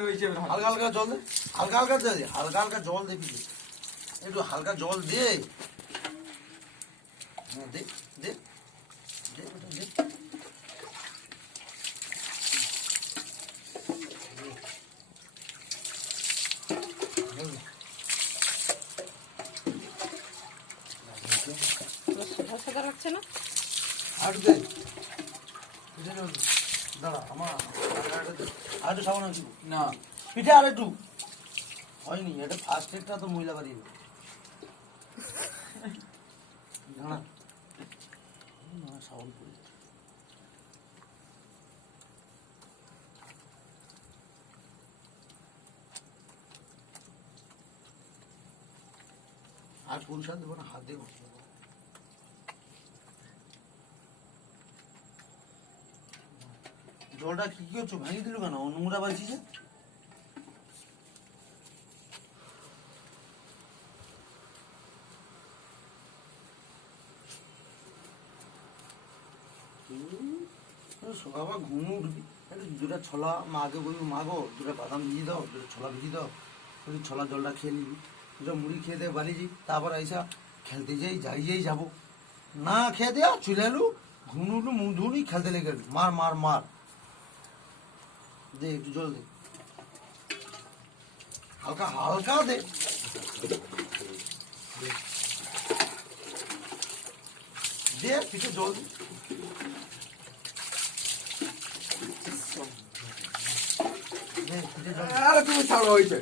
হালকা হালকা জল দে, হালকা হালকা দে, হালকা হালকা জল দে, একটু হালকা জল দে। হ্যাঁ দে দে দে দে। সাদা সাদা লাগছে না? আর দে, দাঁড়া আমার আর একটু সাবান আনছি না, পিঠে আর একটু হয়নি, এটা ফার্স্ট এডটা তো মহিলা বাড়ি দাঁড়া সাবান পড়ি। আর কোন সাথ দেবো না, হাত দিয়ে বসে জলটা কি করছো, ভাঙিয়ে দিল কেন? নোংরা বাড়ছি যে সকালবেলা ঘুমো উঠবি, একটু দুটা ছোলা মাকে বলবি মা গো দুটা বাদাম ভিজিয়ে দাও, দুটা ছোলা ভিজিয়ে দাও, তুই ছোলা জলটা খেয়ে নিবি, দুটা মুড়ি খেয়ে দিয়ে বাড়ি যাই, তারপর আইসা খেলতে যাই, যাই যাবো না খেয়ে দেয়া চলে এলু, ঘুম উঠলু, মুখ ধুলি, খেলতে লেগে গেলু, মার মার মার। দে একটু জল দে, হালকা হালকা দে, দে পিঠে জল দে, পিঠে জল দে। আরে তুমি ছাড়ো হয়েছে।